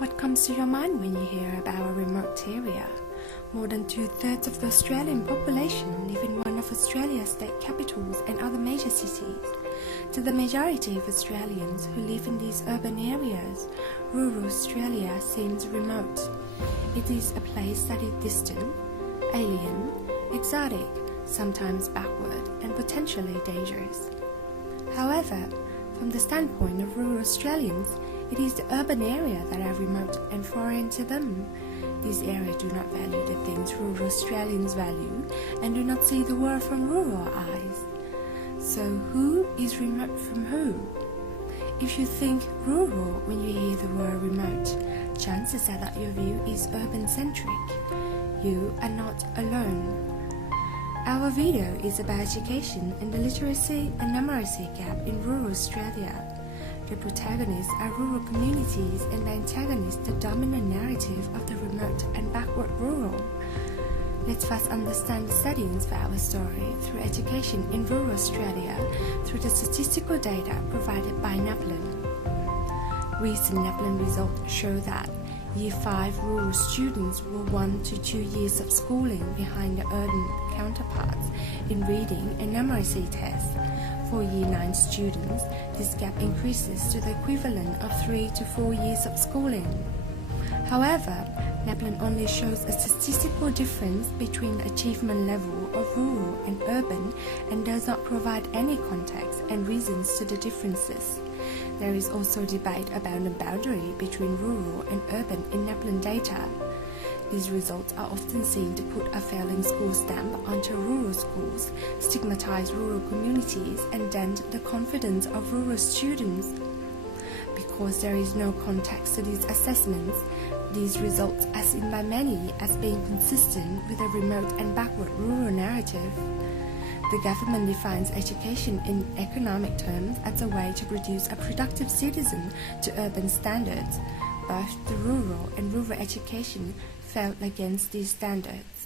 What comes to your mind when you hear about a remote area? More than 2/3 of the Australian population live in one of Australia's state capitals and other major cities. To the majority of Australians who live in these urban areas, rural Australia seems remote. It is a place that is distant, alien, exotic, sometimes backward, and potentially dangerous. However, from the standpoint of rural Australians, it is the urban area that are remote and foreign to them. These areas do not value the things rural Australians value and do not see the world from rural eyes. So who is remote from who? If you think rural when you hear the word remote, chances are that your view is urban-centric. You are not alone. Our video is about education and the literacy and numeracy gap in rural Australia. The protagonists are rural communities and the antagonist the dominant narrative of the remote and backward rural. Let's first understand the settings for our story through education in rural Australia through the statistical data provided by NAPLAN. Recent NAPLAN results show that Year 5 rural students were 1 to 2 years of schooling behind the urban counterparts in reading and numeracy tests. For Year 9 students, this gap increases to the equivalent of 3 to 4 years of schooling. However, NAPLAN only shows a statistical difference between the achievement level of rural and urban and does not provide any context and reasons to the differences. There is also debate about the boundary between rural and urban in NAPLAN data. These results are often seen to put a failing school stamp onto rural schools, stigmatize rural communities, and dent the confidence of rural students. Because there is no context to these assessments, these results are seen by many as being consistent with a remote and backward rural narrative. The government defines education in economic terms as a way to produce a productive citizen to urban standards. Both the rural and rural education fell against these standards.